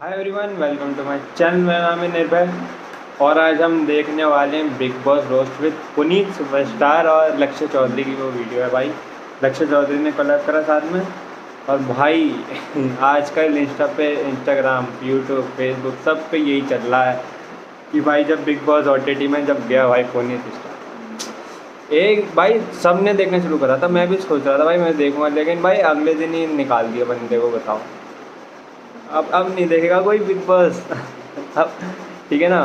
Hi everyone, welcome to my channel. मेरा नाम है निर्भय और आज हम देखने वाले हैं big boss roast with Puneet superstar और लक्ष्य चौधरी की वो वीडियो है भाई। लक्ष्य चौधरी ने कोलैब करा साथ में। और भाई आजकल इंस्टाग्राम, यूट्यूब, फेसबुक सब पे यही चल रहा है कि भाई जब बिग बॉस ओटीटी में जब गया भाई पुनीत स्टार, एक भाई सबने देखना शुरू करा था। मैं भी सोच रहा था भाई मैं देखूंगा, लेकिन भाई अगले दिन ही निकाल दिया बंदे को। बताओ, अब नहीं देखेगा कोई बिग बॉस। अब ठीक है ना।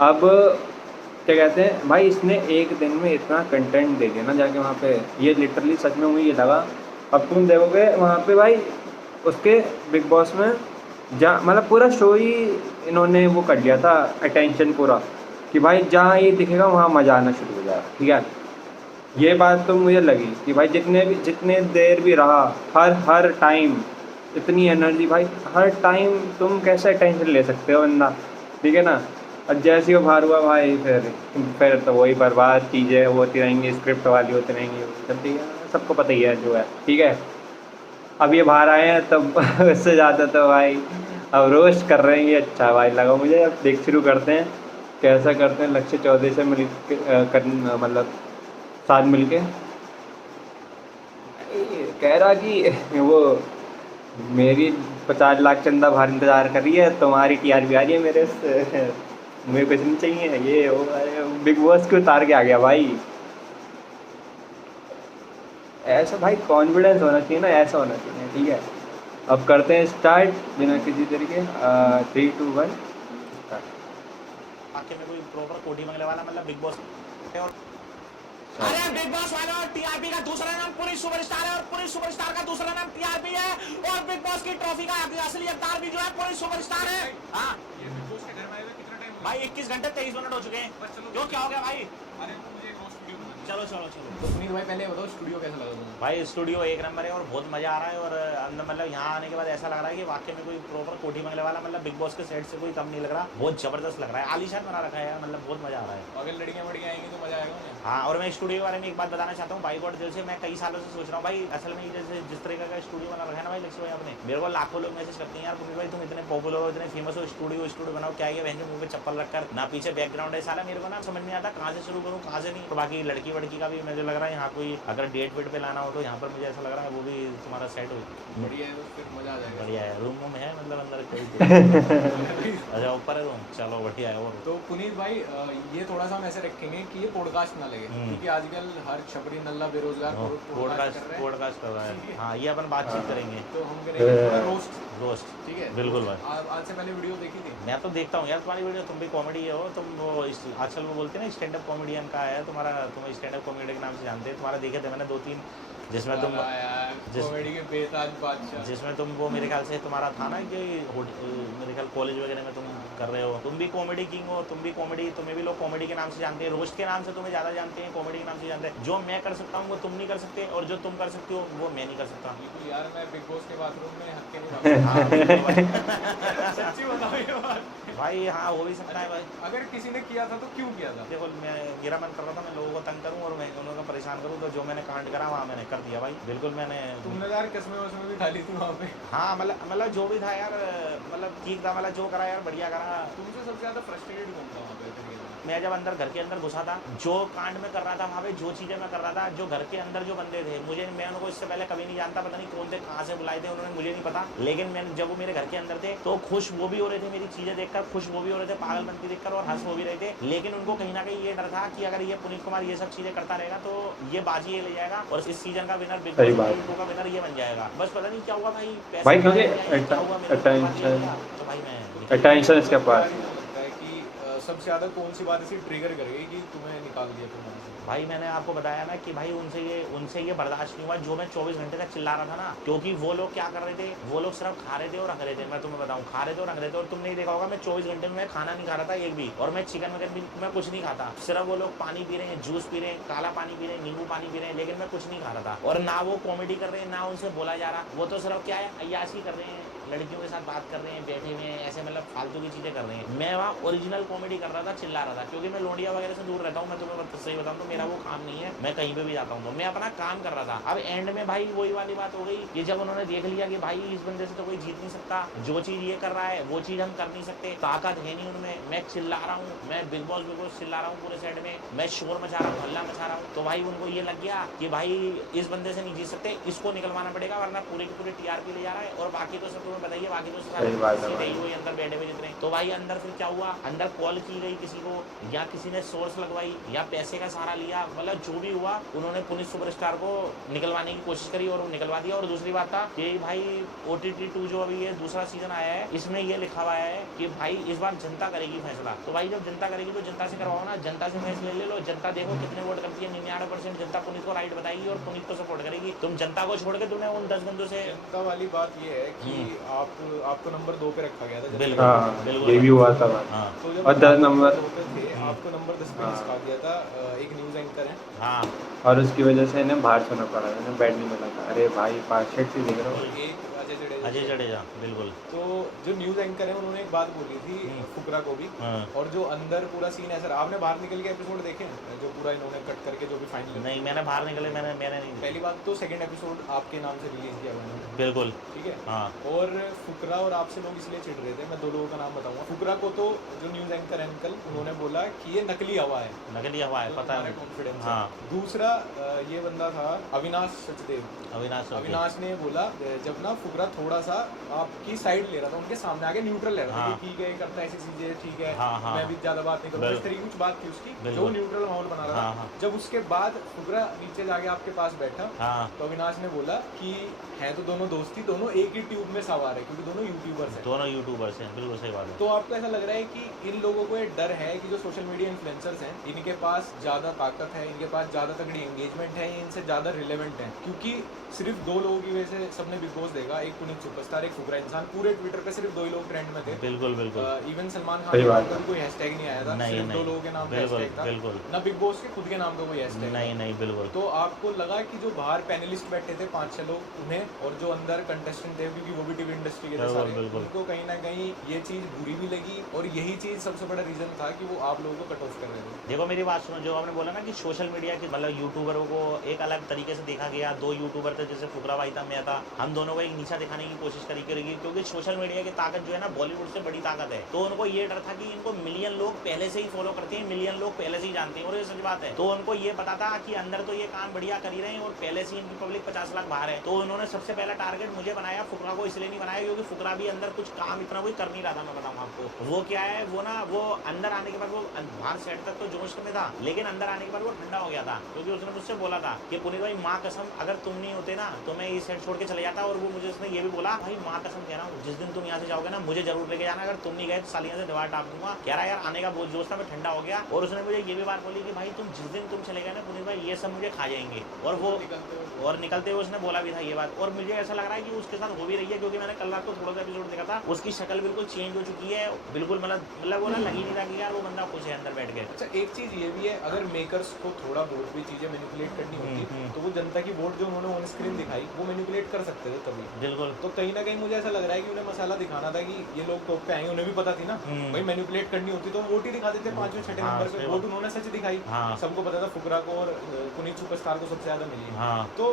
अब क्या कहते हैं भाई, इसने एक दिन में इतना कंटेंट दे दिया ना जाके वहाँ पे, ये लिटरली सच में मुझे ये लगा। अब तुम देखोगे वहाँ पे भाई उसके बिग बॉस में, जहाँ मतलब पूरा शो ही इन्होंने वो कर लिया था, अटेंशन पूरा, कि भाई जहाँ ये दिखेगा वहाँ मज़ा आना शुरू हो जाएगा। ठीक है, ये बात तो मुझे लगी कि भाई जितने देर भी रहा, हर हर टाइम इतनी एनर्जी भाई, हर टाइम तुम कैसे अटेंशन ले सकते हो वरना। ठीक है ना। और जैसे ही वो बाहर हुआ भाई, फिर तो वही बर्बाद चीज़ें होती रहेंगी, स्क्रिप्ट वाली होती रहेंगी सब। ठीक है, सबको पता ही है जो है। ठीक है, अब ये बाहर आए हैं तब उससे ज़्यादा तो भाई अब रोस्ट कर रहे हैं। ये अच्छा भाई लगा मुझे। अब देख शुरू करते हैं कैसा करते हैं लक्ष्य चौधरी से मिल मतलब साथ मिलके। कह रहा कि वो मेरी 50 लाख चंदा बाहर इंतज़ार कर रही है, तुम्हारी टीआरपी आ रही है मेरे से। मुझे कुछ नहीं चाहिए। ये वो बिग बॉस को उतार के आ गया भाई। ऐसा भाई कॉन्फिडेंस होना चाहिए ना, ऐसा होना चाहिए। ठीक है, अब करते हैं स्टार्ट बिना किसी तरीके। 3, 2, 1 आके में कोई प्रॉपर कोठी बंगले वाला मतलब बिग बॉस और अरे बिग बॉस वालों, टीआरपी का दूसरा नाम पुनीत सुपरस्टार है और पुनीत सुपरस्टार का दूसरा नाम टीआरपी है। और बिग बॉस की ट्रॉफी का असली हकदार भी जो है पुनीत सुपरस्टार है। हाँ, ये बिग बॉस के घर में आए हुए कितना टाइम भाई 21 घंटे 23 मिनट हो चुके हैं। बस चलो। क्यों, क्या हो गया भाई? अरे तो मुझे एक रोस्ट वीडियो बनाना है। चलो चलो चलो। तो पुनीत भाई पहले बताओ स्टूडियो कैसा लगा तुम्हें? भाई स्टूडियो एक नंबर है और बहुत मज़ा आ रहा है। और अंदर मतलब यहाँ आने के बाद ऐसा लग रहा है कि वाकई में कोई प्रॉपर कोठी बंगले वाला मतलब बिग बॉस के सेट से कोई कम नहीं लग रहा। बहुत ज़बरदस्त लग रहा है, आलीशान बना रखा है यार, मतलब बहुत मज़ा आ रहा है। अगर लड़कियां वड़कियां आएंगी तो मजा आएगा उन्हें। हाँ, और मैं स्टूडियो के बारे में एक बात बताना चाहता हूँ भाई। गॉड दिल से मैं कई सालों से सोच रहा हूँ भाई, असल में जैसे जिस तरीके का स्टूडियो बना रखा है ना भाई लक्ष्य भाई आपने, मेरे को लाखों लोग मैसेज करते हैं यार पुनीत भाई तुम इतने पॉपुलर हो, इतने फेमस हो, स्टूडियो बनाओ। क्या है बहन मुंह पे चप्पल रखकर, ना पीछे बैकग्राउंड है साला। मेरे को ना समझ नहीं आता कहाँ से शुरू करूँ कहाँ से नहीं। तो बाकी लड़की वड़की का भी मुझे लग रहा है यहाँ कोई अगर डेट वेट पे लाना हो तो यहाँ पर मुझे ऐसा लग रहा है वो भी तुम्हारा सेट हो। बढ़िया है, तो फिर मजा आ जाएगा। बढ़िया है, रूम में है मतलब अंदर कोई अच्छा ऊपर है रूम, चलो बढ़िया है। और तो पुनीत भाई ये थोड़ा सा हम ऐसे रखेंगे कि ये पॉडकास्ट ना लगे, क्योंकि आजकल हर छपरी नल्ला बेरोजगार पॉडकास्ट कर रहे हैं। पॉडकास्ट कर रहा है। हाँ, ये अपन बातचीत करेंगे। तो हम करेंगे थोड़ा रोस्ट। रोस्ट, ठीक है, बिल्कुल भाई। आज से पहले वीडियो देखी थी? मैं तो देखता हूँ यार तुम्हारी वीडियो, तुम भी कॉमेडी हो। तुम वो आजकल वो बोलते हैं ना स्टैंड अप कॉमेडियन का है तुम्हारा, तुम स्टैंड अप कॉमेडी के नाम से जानते हैं। तुम्हारा देखे थे मैंने 2-3, जिसमें तुम कॉमेडी के बेताज बादशाह, जिसमें तुम वो मेरे ख्याल से तुम्हारा था ना कि मेरे ख्याल कॉलेज वगैरह में तुम कर रहे हो। तुम भी कॉमेडी किंग हो, तुम भी कॉमेडी, तुम्हें भी लोग कॉमेडी के नाम से जानते हैं, रोस्ट के नाम से तुम्हें ज़्यादा जानते हैं, कॉमेडी के नाम से जानते हैं। जो मैं कर सकता हूँ वो तुम नहीं कर सकते, और जो तुम कर सकते हो वो मैं नहीं कर सकता। बिल्कुल यार, मैं बिग बॉस के बाथरूम में हक के नहीं हाँ बिल्कुल भाई। सच्ची बताओ ये बात। भाई हाँ हो भी सकता है भाई। अगर किसी ने किया था तो क्यों किया था? देखो मेरा मन कर रहा था मैं लोगों को तंग करूं और मैं उन लोगों को परेशान करूं, तो जो मैंने कांड करा वहाँ मैंने कर दिया भाई। बिल्कुल मैंने तुमने यार कसमें वसमें भी डाली थी वहाँ पे। हाँ मतलब जो भी था यार, मतलब ठीक था, मतलब जो करा यार बढ़िया करा। तुमसे सबसे ज्यादा फ्रस्ट्रेटेड कौन था वहाँ पे? मैं जब घर के अंदर घुसा था, जो कांड में कर रहा था वहाँ पे, जो चीज़ें मैं कर रहा था, जो घर के अंदर जो बंदे थे, मैं उनको इससे पहले कभी नहीं जानता, पता नहीं कौन थे, कहाँ से बुलाए थे उन्होंने, मुझे नहीं पता। लेकिन मैंने जब वो मेरे घर के अंदर थे तो खुश वो भी हो रहे थे मेरी चीज़ें देखकर, खुश वो भी हो रहे थे पागलपंती देखकर, और हंस वो भी रहे थे। लेकिन उनको कहीं ना कहीं ये डर था कि अगर ये पुनीत कुमार ये सब चीज़ें करता रहेगा तो ये बाजी ये ले जाएगा और इस सीजन का विनर, बिग बॉस का विनर ये बन जाएगा। बस पता नहीं क्या हुआ भाई, भाई क्योंकि तो भाई मैं अटेंशन इसके पास। सबसे ज्यादा कौन सी बात ऐसी ट्रिगर करेगी कि तुम्हें निकाल दिया तुमने? भाई मैंने आपको बताया ना कि भाई उनसे ये बर्दाश्त नहीं हुआ जो मैं 24 घंटे तक चिल्ला रहा था ना। क्योंकि वो लोग क्या कर रहे थे, वो लोग सिर्फ खा रहे थे और रख रहे थे। मैं तुम्हें बताऊं, खा रहे थे और रख रहे थे। और तुमने नहीं देखा होगा मैं 24 घंटे में खाना नहीं खा रहा था एक भी, और मैं चिकन वगैरह भी मैं कुछ नहीं खाता। सिर्फ वो लोग पानी पी रहे हैं, जूस पी रहे हैं, काला पानी पी रहे हैं, नींबू पानी पी रहे हैं, लेकिन मैं कुछ नहीं खा रहा था। और ना वो कॉमेडी कर रहे हैं, ना उनसे बोला जा रहा, वो तो सिर्फ क्या है अय्याशी कर रहे हैं। लड़कियों के साथ बात कर रहे हैं, बैठे हुए हैं, ऐसे मतलब फालतू की चीजें कर रहे हैं। मैं वहाँ ओरिजिनल कॉमेडी कर रहा था, चिल्ला रहा था, क्योंकि मैं लोंडिया वगैरह से दूर रहता हूँ। मैं तुम्हें सही बताऊँ तो मेरा वो काम नहीं है, मैं कहीं पे भी जाता हूँ तो मैं अपना काम कर रहा था। अब एंड में भाई वही वाली बात हो गई कि जब उन्होंने देख लिया कि भाई इस बंदे से तो कोई जीत नहीं सकता, जो चीज ये कर रहा है वो चीज हम कर नहीं सकते, ताकत है नहीं उनमें, मैं चिल्ला रहा हूँ, मैं बिग बॉस चिल्ला रहा हूँ पूरे सेट में, मैं शोर मचा रहा हूँ, हल्ला मचा रहा हूँ, तो भाई उनको ये लग गया कि भाई इस बंदे से नहीं जीत सकते, इसको निकलवाना पड़ेगा, वरना पूरे की पूरी टीआरपी ले जा रहा है। और बाकी तो सब तुम्हें बताइए, बाकी तो सीधे ही अंदर बैठे हुए जितने। तो भाई अंदर फिर क्या हुआ, अंदर कॉल की गई किसी को, या किसी ने सोर्स लगवाई, या पैसे का सहारा लिया, मतलब जो भी हुआ उन्होंने पुनीत सुपरस्टार को निकलवाने की कोशिश करी और निकलवा दिया। और दूसरी बात था कि भाई OTT 2 जो अभी ये दूसरा सीजन आया है, इसमें ये लिखा हुआ है कि भाई इस बार जनता करेगी फैसला। तो भाई जब जनता करेगी तो जनता से करवाओ ना, जनता से फैसले ले लो। जनता देखो कितने वोट करती है, 99% जनता पुनीत को राइट बताएगी और पुनीत को सपोर्ट करेगी। तुम जनता को छोड़ के तुमने उन 10 बंदों से, जनता वाली बात ये है कि आपको नंबर 2 पे रखा गया था। बिल्कुल बिल्कुल ये भी हुआ था। हाँ तो जब और 10 नंबर 2 पे थे, आपको नंबर 10 पे खिसका दिया था। एक न्यूज़ एंकर है, हाँ और उसकी वजह से इन्हें बाहर सोना पड़ा, इन्हें बेड नहीं मिला था। अरे भाई 5 से दिख रहा हूँ। एक अजय जडेजा बिल्कुल। तो जो न्यूज़ एंकर है उन्होंने एक बात बोली थी फुकरा को भी, और जो अंदर पूरा सीन है सर, आपने बाहर निकल के एपिसोड देखे हैं जो पूरा इन्होंने कट करके जो भी फाइनल? नहीं मैंने बाहर निकले, मैंने नहीं। पहली बात तो सेकंड एपिसोड आपके नाम से रिलीज किया हुआ है, बिल्कुल ठीक है। हाँ। और फुकरा और आपसे लोग इसलिए चिढ़ रहे थे, मैं 2 लोगों का नाम बताऊंगा। फुकरा को तो जो न्यूज़ एंकर अंकल उन्होंने बोला कि ये नकली हवा है, नकली हवा है, पता है कॉन्फिडेंस। हाँ। दूसरा ये बंदा था अविनाश सचदेव, अविनाश ने बोला जब ना फुकरा थोड़ा सा आपकी साइड ले रहा था, उनके सामने आगे न्यूट्रल ले रहा था कि ठीक है करता है ऐसी चीजें, ठीक है मैं भी ज्यादा बात नहीं करूँगा, इस तरीके की कुछ बात थी उसकी, जो न्यूट्रल माहौल बना रहा था। जब उसके बाद फुकरा नीचे जाके आपके पास बैठा तो अविनाश ने बोला कि है तो दोनों दोस्ती, दोनों एक ही ट्यूब में सवार है, क्योंकि दोनों यूट्यूबर्स हैं। बिल्कुल सही बात है। तो आपको ऐसा लग रहा है कि इन लोगों को ये डर है कि जो सोशल मीडिया इन्फ्लुएंसर्स हैं इनके पास ज़्यादा ताकत है, इनके पास ज़्यादा तगड़ी एंगेजमेंट है, इनसे ज़्यादा रिलेवेंट है, क्योंकि सिर्फ 2 लोगों की वजह से सबने बिग बॉस देखा, एक पुनीत सुपरस्टार, एक फुकरा इंसान। पूरे ट्विटर पे सिर्फ 2 ही लोग ट्रेंड में थे। बिल्कुल इवन सलमान खान का कोई हैशटैग नहीं आया था, सिर्फ 2 लोगों के नाम का हैशटैग था, बिल्कुल ना बिग बॉस के खुद के नाम का कोई हैशटैग। नहीं बिल्कुल। तो आपको लगा कि जो बाहर पैनलिस्ट बैठे थे 5-6 लोग, उन्हें, और जो अंदर कंटेस्टेंट थे, क्योंकि वो भी टीवी इंडस्ट्री के थे सारे, उनको कहीं ना कहीं ये चीज़ बुरी भी लगी, और यही चीज़ सबसे बड़ा रीजन था कि वो आप लोगों को कट ऑफ कर रहे थे। देखो मेरी बात सुनो, जो आपने बोला ना कि सोशल मीडिया के मतलब यूट्यूबरों को एक अलग तरीके से देखा गया। 2 यूट्यूबर थे, जैसे फुकरा भाई था, मैं था, हम दोनों को एक नीचा दिखाने की कोशिश करेगी, क्योंकि सोशल मीडिया की ताकत जो है ना बॉलीवुड से बड़ी ताकत है। तो उनको ये डर था कि इनको मिलियन लोग पहले से ही फॉलो करते हैं, मिलियन लोग पहले से ही जानते हैं, और ये सच बात है। तो उनको ये पता था कि अंदर तो ये काम बढ़िया कर ही रहे हैं और पहले से इनकी पब्लिक 50 लाख बाहर है। तो उन्होंने सबसे पहला टारगेट मुझे बनाया, फुकरा को इसलिए नहीं बनाया क्योंकि फुकरा भी अंदर कुछ काम इतना कोई कर नहीं रहा था। मैं बताऊँ आपको वो क्या है, वो अंदर आने के बाद वो बाहर सेट तक तो जोश में था, लेकिन अंदर आने के बाद वो ठंडा हो गया था, क्योंकि उसने मुझसे बोला था कि पुनीत भाई माँ कसम अगर तुम नहीं होते ना तो मैं ये सेट छोड़ के चले जाता। और वो मुझे उसने ये भी बोला, भाई माँ कसम कह रहा हूँ जिस दिन तुम यहाँ से जाओगे ना मुझे जरूर लेके जाना, अगर तुम नहीं गए तो सालियों से दीवार टाप दूंगा। कह रहा यार आने का बहुत जोश था, मैं ठंडा हो गया। और उसने मुझे ये भी बात बोली कि भाई तुम जिस दिन तुम चले गए ना पुनीत भाई ये सब मुझे खा जाएंगे। और वो और निकलते हुए उसने बोला भी था ये बात। और मुझे ऐसा लग रहा है कि उसके साथ हो भी रही है, क्योंकि मैंने कल रात को थोड़ा सा एपिसोड देखा था, उसकी शक्ल बिल्कुल चेंज हो चुकी है, बिल्कुल मतलब वो ना लगी नहीं रहा कि यार वो बंदा खुश है अंदर बैठ के। अच्छा एक चीज ये भी है, अगर मेकर्स को थोड़ा बहुत भी चीजें मैनिपुलेट करनी होती तो वो जनता की वोट जो उन्होंने ऑन स्क्रीन दिखाई वो मैनिपुलेट कर सकते थे तभी। बिल्कुल। तो कहीं ना कहीं मुझे ऐसा लग रहा है कि उन्हें मसाला दिखाना था कि ये लोग टॉप पे आएंगे, उन्हें भी पता थी ना भाई मैनिपुलेट करनी होती तो वोट ही दिखा देते 5वें 6ठे नंबर पे। वोट उन्होंने सच दिखाई, सबको पता था फुकरा को और पुनीत सुपरस्टार को सबसे ज्यादा मिली। तो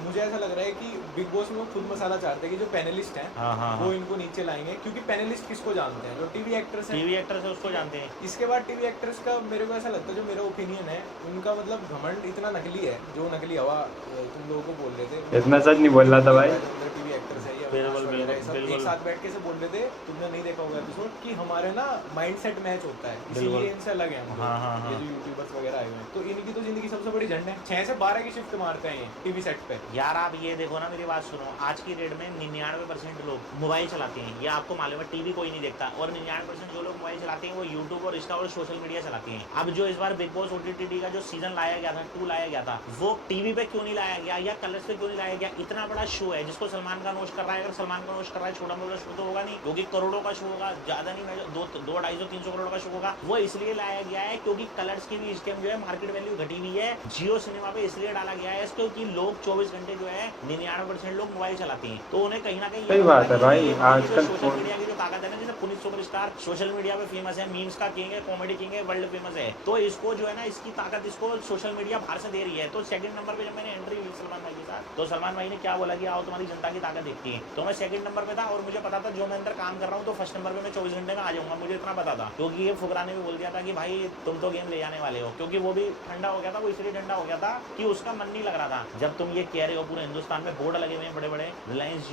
मुझे ऐसा लग रहा है कि बिग बॉस में वो खुद मसाला चाहते हैं कि जो पैनलिस्ट हैं वो इनको नीचे लाएंगे, क्योंकि पैनलिस्ट किसको जानते हैं, जो टीवी एक्टर्स है उसको जानते हैं। इसके बाद टीवी एक्टर्स का मेरे को ऐसा लगता है, जो मेरा ओपिनियन है, उनका मतलब घमंड इतना नकली है, जो नकली हवा तुम लोगों को बोल रहे थे, इतना सच नहीं बोल रहा था भाई। टीवी एक्टर्स है बिल्कुल एक साथ बैठ के से बोल रहे थे, तुमने नहीं देखा होगा एपिसोड, कि हमारे ना माइंडसेट मैच होता है, इसलिए इनसे अलग है हम लोग, ये जो यूट्यूबर्स वगैरह आए हुए हैं। तो इनकी तो जिंदगी सबसे बड़ी झंड है, 6 से 12 की शिफ्ट मारते हैं टीवी सेट पे। यार आप ये देखो ना, मेरी बात सुनो, आज की डेट में 99% लोग मोबाइल चलाते हैं, ये आपको मालूम है, टीवी कोई नहीं देखता। और 99% जो लोग मोबाइल चलाते हैं वो यूट्यूब और इंस्टा और सोशल मीडिया चलाते हैं। अब जो इस बार बिग बॉस OTT का जो सीजन लाया गया था 2 लाया गया था, वो टीवी पे क्यों नहीं लाया गया या कलर्स पे क्यों नहीं लाया गया? इतना बड़ा शो है जिसको सलमान खान होस्ट कर रहा है, भाई अगर सलमान खान रोस्ट कर रहा है, छोटा मोटा शो तो होगा नहीं, क्योंकि करोड़ों का शो होगा, ज्यादा नहीं, मैं 200-250-300 करोड़ का शो होगा। वो इसलिए लाया गया है क्योंकि कलर्स की भी इस टाइम जो है मार्केट वैल्यू घटी हुई है। जियो सिनेमा पे इसलिए डाला गया है क्योंकि लोग 24 घंटे जो है 99% लोग मोबाइल चलाते हैं, तो उन्हें कहीं ना कहीं सही बात है भाई। आजकल सोशल मीडिया की जो ताकत है ना, जैसे पुनीत सुपरस्टार सोशल मीडिया पे फेमस है, मीम्स का किंग है, कॉमेडी किंग है, वर्ल्ड फेमस है, तो इसको जो है ना इसकी ताकत इसको सोशल मीडिया बाहर से दे रही है। तो सेकंड नंबर पे जब मैंने एंट्री ली सलमान भाई के साथ, तो सलमान भाई ने क्या बोला कि आओ तुम्हारी जनता की ताकत देखती है, तो मैं सेकंड नंबर पे था और मुझे पता था जो मैं अंदर काम कर रहा हूँ तो फर्स्ट नंबर पे मैं 24 घंटे में आ जाऊंगा, मुझे इतना पता था। क्योंकि ये फुकरा ने भी बोल दिया था कि भाई तुम तो गेम ले जाने वाले हो, क्योंकि वो भी ठंडा हो गया था, वो इसलिए ठंडा हो गया था कि उसका मन नहीं लग रहा था। जब तुम ये कह रहे हो पूरे हिंदुस्तान में बोर्ड लगे हुए हैं बड़े बड़े रिलायंस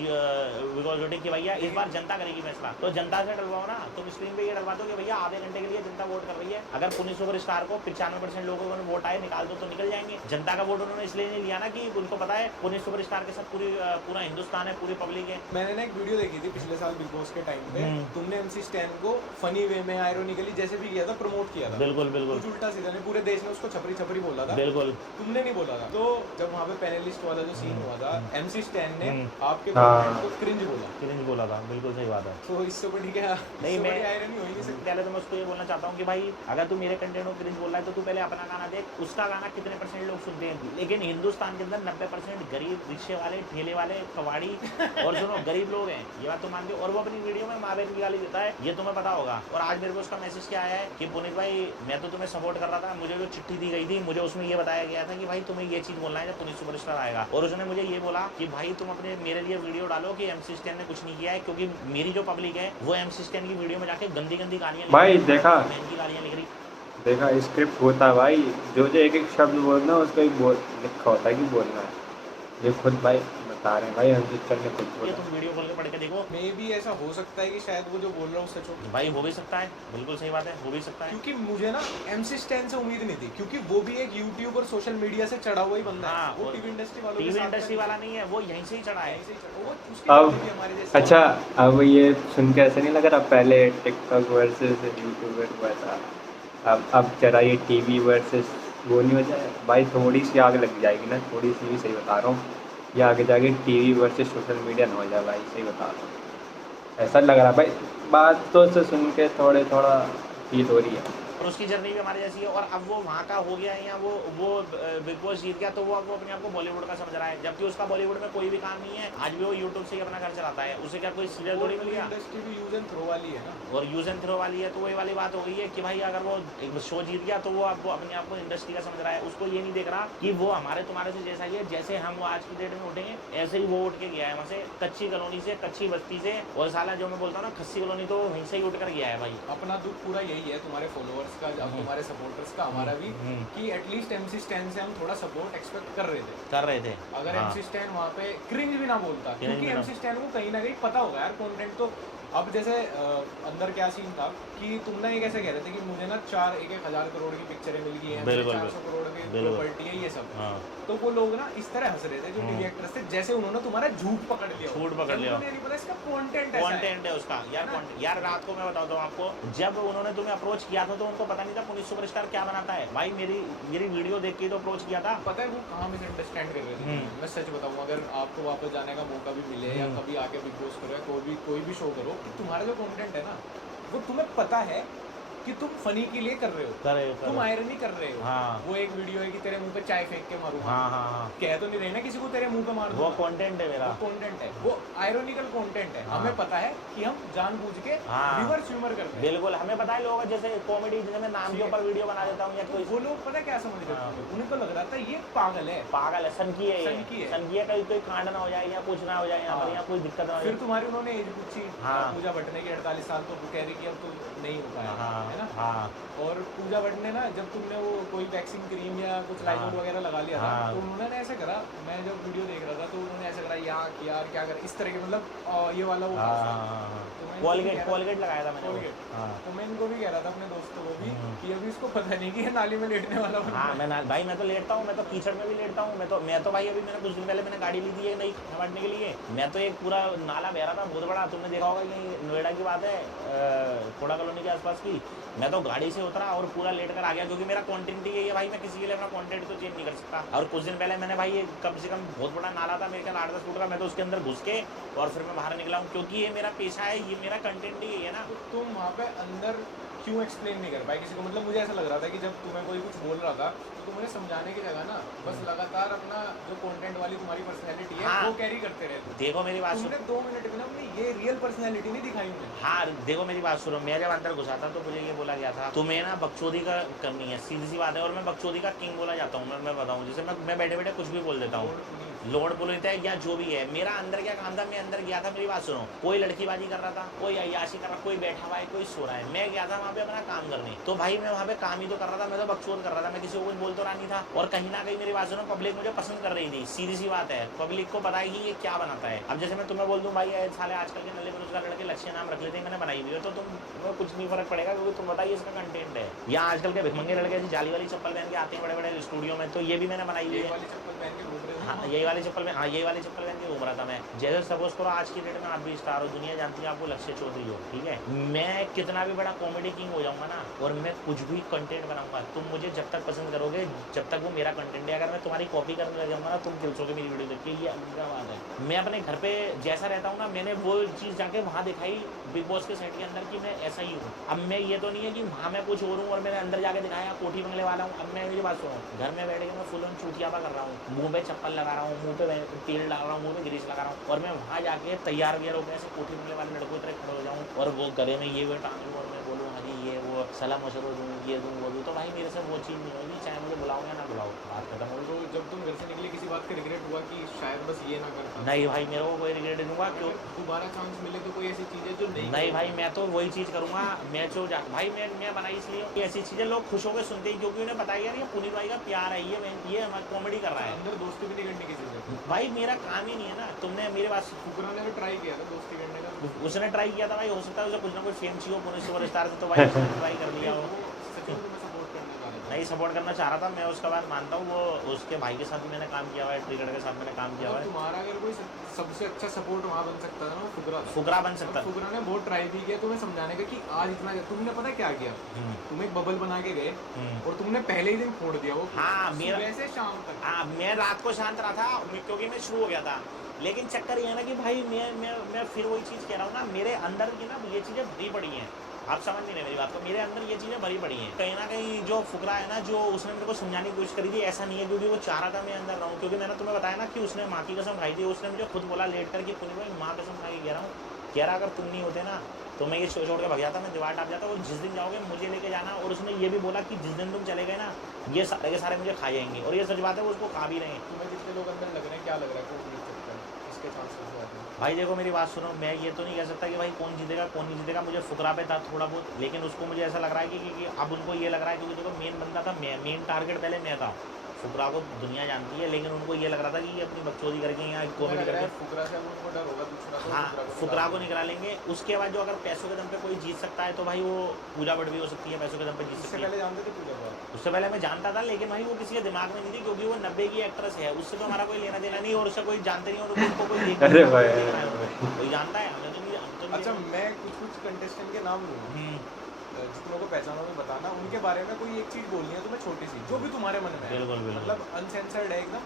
की भैया इस बार जनता करेगी फैसला, तो जनता से डलवाओ ना, तुम स्क्रीन पे ये डलवा दो कि भैया आधे घंटे के लिए जनता वोट कर रही है। अगर पुनीत सुपरस्टार को 95% लोगों को वोट आए निकाल दो तो निकल जाएंगे। जनता का वोट उन्होंने इसलिए नहीं लिया ना कि उनको पता है पुनीत सुपरस्टार के साथ पूरा हिंदुस्तान है, पूरी पब्लिक है। मैंने ना एक वीडियो देखी थी पिछले साल बिग बॉस के टाइम पे, तुमने MC स्टैन को फनी वे में आयरोनिकली जैसे भी किया था, प्रमोट किया था। बिल्कुल बिल्कुल कुछ उल्टा सीधा नहीं, पूरे देश ने उसको छपरी छपरी बोला था, बिल्कुल तुमने नहीं बोला था। तो जब वहाँ पे पैनलिस्ट वाला जो सीन हुआ था, MC स्टैन ने आपके हाँ। को क्रिंज बोला था, बिल्कुल सही बात है। तो इससे बड़ी क्या नहीं, मैं आयरनी हो ही नहीं सकती। पहले तो मैं उसको ये बोलना चाहता हूँ कि भाई अगर तू मेरे कंटेंट को क्रिंज बोल रहा है तो तू पहले अपना गाना देख, उसका गाना कितने % लोग सुनते हैं। लेकिन हिंदुस्तान के अंदर 90% गरीब, रिक्शे वाले, ठेले वाले, कबाड़ी और सुनो गरीब लोग हैं, ये बात तो मानते हो। और वो अपनी वीडियो में माँ बहन की गाली देता है, ये तुम्हें पता होगा। और आज मेरे को उसका मैसेज क्या आया है कि पुनीत भाई मैं तो तुम्हें सपोर्ट कर रहा था, मुझे जो चिट्ठी दी गई थी मुझे उसमें ये बताया गया था कि भाई तुम्हें ये चीज़ बोलना है जब पुनीत सुपरस्टार आएगा। और उसने मुझे ये बोला कि भाई तुम अपने मेरे लिए वीडियो डालो कि MC स्टैन ने कुछ नहीं किया है, क्योंकि मेरी जो पब्लिक है वो MC स्टैन की वीडियो में जाके गंदी गंदी गालियाँ भाई देखा की गालियाँ लिख रही। देखा स्क्रिप्ट होता है भाई, जो एक एक शब्द बोलना उसको एक लिखा होता है कि बोलना है। ये खुद भाई बता रहे हैं भाई, हम चल ने खुद ये बोला। तुम वीडियो खोल के पढ़ के देखो, मे भी ऐसा हो सकता है कि शायद वो जो बोल रहा हूँ सच हो। भाई हो भी सकता है, बिल्कुल सही बात है, हो भी सकता है। क्योंकि मुझे ना MC स्टैन से उम्मीद नहीं थी, क्योंकि वो भी एक यूट्यूब और सोशल मीडिया से चढ़ा हुआ ही बंदा है। वो टीवी इंडस्ट्री वालों के साथ इंडस्ट्री वाला नहीं है, वो यहीं से ही चढ़ा है। अब अच्छा, अब ये सुन के ऐसे नहीं लग रहा पहले टिकटॉक वर्सेस यूट्यूबर हुआ था, अब जरा ये TV वर्सेस वो नहीं हो जाए भाई, थोड़ी सी आग लग जाएगी ना, थोड़ी सी भी, सही बता रहा हूँ। ये आगे जाके TV वर्सेस सोशल मीडिया ना हो जाए भाई, सही बता रहा हूँ। ऐसा लग रहा है भाई, बात तो से सुन के थोड़ा फील हो रही है। और उसकी जर्नी भी हमारे जैसी है। और अब वो वहाँ का हो गया है या वो बिग बॉस जीत गया तो वो अब वो अपने आप को बॉलीवुड का समझ रहा है, जबकि उसका बॉलीवुड में कोई भी काम नहीं है। आज भी वो यूट्यूब से ही अपना घर चलाता है, उसे क्या कोई सीरियल थोड़ी मिल गया। इंडस्ट्री भी यूज एंड थ्रो वाली है ना, और यूज एंड थ्रो वाली है, तो वही वाली बात हो गई है कि भाई अगर वो एक शो जीत गया तो वो अब वो अपने आप को इंडस्ट्री का समझ रहा है। उसको ये नहीं देख रहा कि वो हमारे तुम्हारे से जैसा ही है, जैसे हम वो आज की डेट में उठेंगे ऐसे ही वो उठ के गया है वहाँ से, कच्ची कॉलोनी से, कच्ची बस्ती से। और साला जो मैं बोलता हूँ ना खस्सी कॉलोनी, तो वहीं से ही उठ कर गया है भाई। अपना दुख पूरा यही है तुम्हारे फॉलोअर्स का, अब तुम्हारे सपोर्टर्स का, हमारा भी, कि एटलीस्ट MC स्टैन से हम थोड़ा सपोर्ट एक्सपेक्ट कर रहे थे। अगर MC स्टैन वहाँ पे क्रिंज भी ना बोलता, क्योंकि MC स्टैन को कहीं ना कहीं पता होगा यार कंटेंट। तो अब जैसे अंदर क्या सीन था कि तुम ना ये कैसे कह रहे थे कि मुझे ना 1,000 करोड़ की पिक्चरें मिल गई हैं, 400 करोड़ की प्रॉपर्टी है, ये सब। तो वो लोग ना इस तरह हंस रहे थे जो टीवी एक्टर्स थे, जैसे उन्होंने तुम्हारा झूठ पकड़ लिया। उन्हें नहीं पता इसका कंटेंट है उसका यार। रात को मैं बताता हूँ आपको, जब उन्होंने तुम्हें अप्रोच किया था तो उनको पता नहीं था पुनीत सुपरस्टार क्या बनाता है। भाई मेरी वीडियो देख के तो अप्रोच किया था। पता है वो कहाँ मिस अंडरस्टैंड कर रहे थे। मैं सच बताऊँ, अगर आपको वापस जाने का मौका भी मिले या कभी आके बिग बॉस करो या कोई भी शो करो, तुम्हारा जो कंटेंट है ना वो तुम्हें पता है कि तुम फनी के लिए कर रहे हो, तुम आयरनी कर रहे हो। हाँ। वो एक वीडियो है कि तेरे मुंह पे चाय फेंक के मारूंगा। हाँ। कह तो नहीं रहे ना किसी को तेरे मुंह पे मारूंगा, वो कंटेंट है मेरा, वो कंटेंट है, वो आयरनिकल कंटेंट है। हमें पता है कि हम जानबूझ के रिवर्स ह्यूमर करते हैं। बिल्कुल हमें पता है। लोग जैसे कॉमेडी जिसमें नाम के ऊपर वीडियो बना देता हूँ या कोई, वो लोग पता क्या समझ रहे थे, उनको लग रहा था ये पागल है, सनकी है, कोई कांड ना हो जाए या कुछ ना हो जाए यहाँ पर, या कोई दिक्कत ना हो जाए। फिर तुम्हारी उन्होंने एज पूछी, पूजा भट्ट ने की 48 साल, तो कह रही कि अब तो नहीं हो पाया, है ना। और पूजा भट्ट ने ना जब तुमने वो कोई वैक्सीन क्रीम या कुछ लाइजोल वगैरह लगा लिया था, तो उन्होंने ऐसे करा, मैं जब वीडियो देख रहा था तो उन्होंने ऐसे करा यार क्या कर, इस तरह के मतलब ये वाला वो कोलगेट लगाया था मैंने। तो मैं इनको भी कह रहा था अपने दोस्तों को भी कि अभी इसको पता नहीं कि ये नाली में लेटने वाला। भाई मैं तो लेटता हूँ, मैं तो कीचड़ में भी लेटता हूँ। मैं तो भाई अभी मैंने कुछ दिन पहले मैंने गाड़ी ली थी नहीं हमाटने के लिए, मैं तो एक पूरा नाला बह रहा था बहुत बड़ा। तुमने देखा होगा कि नोएडा की बात है, खोड़ा कॉलोनी के आसपास की, मैं तो गाड़ी से उतरा और पूरा लेट कर आ गया, क्योंकि मेरा कंटेंट ही यही है भाई, मैं किसी के लिए अपना कंटेंट तो चेंज नहीं कर सकता। और कुछ दिन पहले मैंने भाई ये कम से कम बहुत बड़ा नाला था मेरे ख्याल 8-10 फुट का, मैं तो उसके अंदर घुस के और फिर मैं बाहर निकला हूँ, क्योंकि ये मेरा पेशा है, ये मेरा कंटेंट ही है ना। तो तुम वहाँ पे अंदर क्यों एक्सप्लेन नहीं कर पाए किसी को? मतलब मुझे ऐसा लग रहा था कि जब तुम्हें कोई कुछ बोल रहा था तो तुम उन्हें समझाने की जगह ना बस लगातार अपना जो कंटेंट वाली तुम्हारी पर्सनैलिटी है वो कैरी करते रहते। देखो मेरी बात तुमने 2 मिनट में ना अपनी ये रियल पर्सनैलिटी नहीं दिखाई मुझे। हाँ देखो मेरी बात सुनो, मैं जब अंदर घुसा था तो मुझे ये बोला गया था तुम्हें ना बकचोदी का करनी है, सीधी सी बात है। और मैं बकचोदी का किंग बोला जाता हूँ, मैं बताऊँ, जैसे मैं बैठे बैठे कुछ भी बोल देता हूँ, लोड पुलिस है या जो भी है। मेरा अंदर क्या काम था, मैं अंदर गया था, मेरी बात सुनो, कोई लड़कीबाजी कर रहा था, कोई अय्याशी कर रहा, कोई बैठा हुआ है, कोई सो रहा है, मैं गया था वहाँ पे अपना काम करने। तो भाई मैं वहाँ पे काम ही तो कर रहा था, मैं तो बकचोद कर रहा था, मैं किसी को कुछ बोल तो रहा नहीं था। और कहीं ना कहीं मेरी बात सुनो, पब्लिक मुझे पसंद कर रही थी, सीधी सी बात है, पब्लिक को पता है कि ये क्या बनाता है। अब जैसे मैं तुम्हें बोल दूँ भाई साले आजकल के नल्ले बेरोजगार लड़के लक्ष्य नाम रख लेते हैं, मैंने बनाई हुई है, तो तुम्हें कुछ नहीं फर्क पड़ेगा, क्योंकि तुम बताइए इसका कंटेंट है। या आजकल के भिखमंगे लड़के जाली वाली चप्पल पहन के आते हैं बड़े बड़े स्टूडियो में, तो ये भी मैंने बनाई हुई है। हाँ यही वाली चप्पल में, हाँ यही वाली चप्पल पहन के घूम रहा था मैं। जैसे सपोज करो आज की डेट में आप भी स्टार हो, दुनिया जानती है आपको लक्ष्य चौधरी हो, ठीक है, मैं कितना भी बड़ा कॉमेडी किंग हो जाऊंगा ना, और मैं कुछ भी कंटेंट बनाऊंगा, तुम मुझे जब तक पसंद करोगे, जब तक वो मेरा कंटेंट है। अगर मैं तुम्हारी कॉपी करने लग जाऊंगा ना, तुम खिलचोगे मेरी वीडियो देख के, ये अलग बात है। मैं अपने घर पे जैसा रहता हूँ ना, मैंने वो चीज़ जाके वहाँ दिखाई बिग बॉस के सेट के अंदर कि मैं ऐसा ही हूँ। अब मैं ये तो नहीं है कि वहाँ मैं कुछ और हूँ और मैंने अंदर जाके दिखाया कोठी बंगले वाला हूँ। अब मैं मेरी बात सुनो, घर में बैठ के मैं फुल ऑन चूतियापा कर रहा हूँ, मुँह पे चप्पल लगा रहा हूँ, मुँह पे तेल डाल रहा हूँ, मुँह पे ग्रीस लगा रहा हूँ, और मैं वहाँ जाके तैयार व्यार होकर ऐसे कोठी बंगले वाले लड़कों की तरह खड़े हो जाऊँ और वो गले में ये वे टांग लूँ और मैं बोलूँ हाँ जी ये वो सलाम मशरूर दूँ, ये दूँ वो दूँ, तो भाई मेरे से वो चीज़ नहीं होगी, चाहे मुझे बुलाओ या ना बुलाओ, बात खत्म हो। तो जब तुम घर से निकले किसी बात का रिग्रेट हुआ कि शायद बस ये ना करता? नहीं भाई मेरे को कोई रिग्रेट नहीं दूंगा, क्यों दोबारा चांस मिले तो कोई ऐसी चीज़ है जो नहीं भाई मैं तो वही चीज़ करूँगा। मैं जो भाई मैं बनाई इसलिए ऐसी चीज़ें लोग खुश होकर सुनते ही, क्योंकि उन्हें बताया यार ये पुनीत भाई का प्यार है, ये हमारी कॉमेडी कर रहा है। अंदर दोस्ती भी नहीं करने की चीज़ है भाई मेरा काम ही नहीं है ना। तुमने मेरे पास फुकरा ने भी ट्राई किया था दोस्ती करने का, उसने ट्राई किया था भाई, हो सकता है उसे कुछ ना कुछ फेम चाहिए पुनीत सुपरस्टार से, तो भाई उसने ट्राई कर लिया हो। नहीं सपोर्ट करना चाह रहा था मैं, उसका बात मानता हूँ, वो उसके भाई के साथ भी मैंने काम किया हुआ है, ट्रिगड़ के साथ मैंने काम किया हुआ है। तुम्हारा अगर कोई सबसे अच्छा सपोर्ट वहाँ बन सकता था ना, फुकरा बन सकता। फुकरा ने बहुत ट्राई भी किया तुम्हें समझाने का कि आज इतना, तुमने पता क्या किया, तुम एक बबल बना के गए और तुमने पहले ही दिन फोड़ दिया वो। हाँ मेरा वैसे शाम तक, हाँ मैं रात को शांत रहा था क्योंकि मैं शुरू हो गया था, लेकिन चक्कर ये है ना कि भाई मैं फिर वही चीज़ कह रहा हूँ ना, मेरे अंदर की ना ये चीज़ें भरी पड़ी हैं, आप समझ नहीं रहे मेरी बात को, मेरे अंदर ये चीज़ें भरी पड़ी हैं। कहीं ना कहीं जो फुकरा है ना, जो उसने मेरे को समझाने की कोशिश करी थी, ऐसा नहीं है क्योंकि वो चाह रहा था मैं अंदर रहूँ, क्योंकि मैंने तुम्हें बताया ना कि उसने माँ की कसम खाई थी, उसने मुझे खुद बोला लेट कर कि पुनीत भाई माँ कसम खा के कह रहा हूँ, कह रहा अगर तुम नहीं होते ना तो मैं ये छोड़ के भग जाता, मैं दीवार टाप जाता, वो जिस दिन जाओगे मुझे लेके जाना। और उसने ये भी बोला कि जिस दिन तुम चले गए ना, ये सारे के सारे मुझे खा जाएंगे, और ये सच बात है, वो उसको खा भी रहे हैं। तुम्हें जितने लोग अंदर लग रहे हैं, क्या लग रहा है कौन जीत सकता है, इसके चांसेस हैं? भाई देखो मेरी बात सुनो, मैं ये तो नहीं कह सकता कि भाई कौन जीतेगा कौन नहीं जीतेगा, मुझे फुकरा पे था थोड़ा बहुत, लेकिन उसको मुझे ऐसा लग रहा है कि अब उनको ये लग रहा है, क्योंकि देखो मेन बंदा था, मेन टारगेट पहले मैं था, फुकरा को दुनिया जानती है, लेकिन उनको ये लग रहा था कि ये अपनी बकचोदी करके या कॉमेडी करके फुकरा से उनको डर होगा दूसरा, तो हाँ फुकरा को निकला लेंगे। उसके बाद जो अगर पैसों के दम पे कोई जीत सकता है तो भाई वो पूजा भट्ट भी हो सकती है, पैसों के दम पे जीत सकती है। पहले जानते थे पूजा भट्ट? उससे पहले मैं जानता था, लेकिन भाई वो किसी के दिमाग में नहीं थी, क्योंकि वो 90 की एक्ट्रेस है, उससे तो हमारा कोई लेना देना नहीं, और उससे कोई जानते नहीं, और उसको कोई कोई जानता है, हमें तो नहीं। अच्छा मैं कुछ कंटेस्टेंट के नाम लूँगा, जितनों को पहचानो में बताना, उनके बारे में कोई एक चीज़ बोलनी है तुम्हें छोटी सी, जो भी तुम्हारे मन में है, मतलब अनसेंसर्ड है एकदम,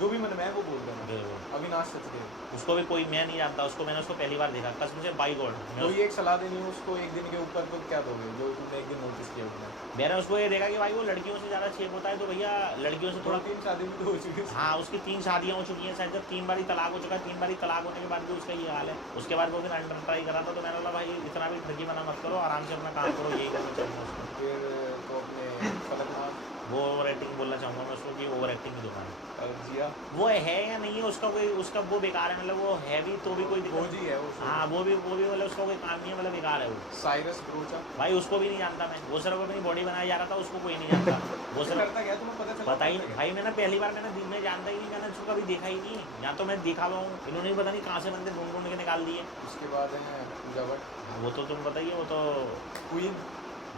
जो भी मन में है वो बोल देना। अविनाश सचदेव, उसको भी कोई मैं नहीं जानता, मैंने उसको पहली बार देखा कसम से, बाई गॉड। कोई एक सलाह देनी है उसको एक दिन के ऊपर तो क्या दोगे, जो तुमने एक दिन नोटिस किया उसने? मैंने उसको ये देखा कि भाई वो लड़कियों से ज़्यादा छेप होता है, तो भैया लड़कियों से थोड़ा 3 शादी भी तो हो चुकी है। हाँ उसकी 3 शादियाँ हो चुकी हैं शायद, जब 3 बारी तलाक हो चुका है, 3 बारी तलाक होने के बाद भी उसका ये हाल है। उसके बाद वो फिर अंडर ट्राई करा था, तो मैंने बोला भाई इतना भी ठगी बना मत करो, आराम से अपना काम करो, यही करना चाहूँगा उसको। फिर तो अपने फलकनाथ, वो ओवर एक्टिंग बोलना चाहूँगा मैं उसको कि ओवर एक्टिंग की दुकान है। जिया वो है या नहीं है उसका कोई, उसका वो बेकार है, मतलब वो है भी तो भी कोई फौजी है वो। हाँ वो भी मतलब उसका कोई काम नहीं है, मतलब बेकार है वो। साइरस ब्रोचा, भाई उसको भी नहीं जानता मैं, वो सिर्फ अपनी बॉडी बनाया जा रहा था, उसको कोई नहीं जानता। वो सिर्फ करता क्या तुम्हें पता चला? पता ही भाई, मैंने पहली बार मैं जानता ही नहीं, मैंने उसको कभी देखा ही नहीं, या तो मैं देखा हुआ हूँ, इन्होंने पता नहीं कहाँ से बंदे ढूंढ के निकाल दिए। उसके बाद है पूजा भट्ट, वो तो तुम बताइए, वो तो क्वीन,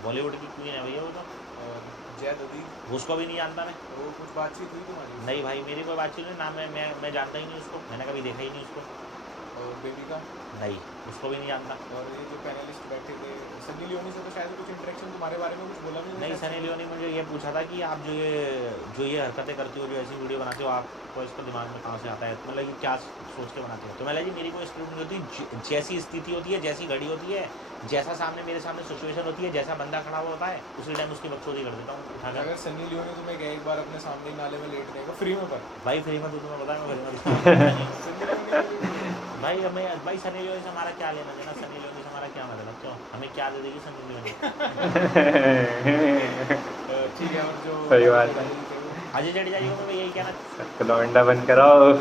बॉलीवुड की क्वीन है भैया वो तो। जय ददी, उसको भी नहीं जानता मैं। वो कुछ बातचीत हुई तुम्हारी? नहीं भाई मेरी कोई बातचीत नहीं, ना मैं जानता ही नहीं उसको, मैंने कभी देखा ही नहीं उसको। और बेबी का? नहीं उसको भी नहीं जानता। और ये जो पैनलिस्ट बैठे थे सनी लियोनी से तो शायद कुछ इंटरेक्शन तुम्हारे बारे में कुछ बोला भी नहीं, सनी लियोनी मुझे ये पूछा था कि आप जो ये हरकतें करती हो, जो ऐसी वीडियो बनाते हो, आपको इसका दिमाग में कहाँ से आता है, मतलब कि क्या सोच के बनाते हो। तो मैं जी मेरी कोई स्क्रिप्ट नहीं होती, जैसी स्थिति होती है, जैसी घड़ी होती है, जैसा मेरे सामने सिचुएशन होती है, जैसा बंदा खड़ा हुआ होता है, उसी टाइम उसकी बकचोदी कर देता हूँ उठाकर। अगर सनी लियोनी तुम्हें गए एक बार अपने सामने नाले में लेटने को फ्री में पर भाई फ्री में तुम्हें बताया मैं फ्री में सनी लियोनी भाई हमें भाई सनी लियोनी से हमारा क्या लेना देना, सनी लियोनी से हमारा क्या मतलब, क्यों हमें क्या दे देगी सनी लियोनी। ठीक है, और जो सही बात है। अजय जडेजा जी को मैं यही कहना लौंडा बन कराओ।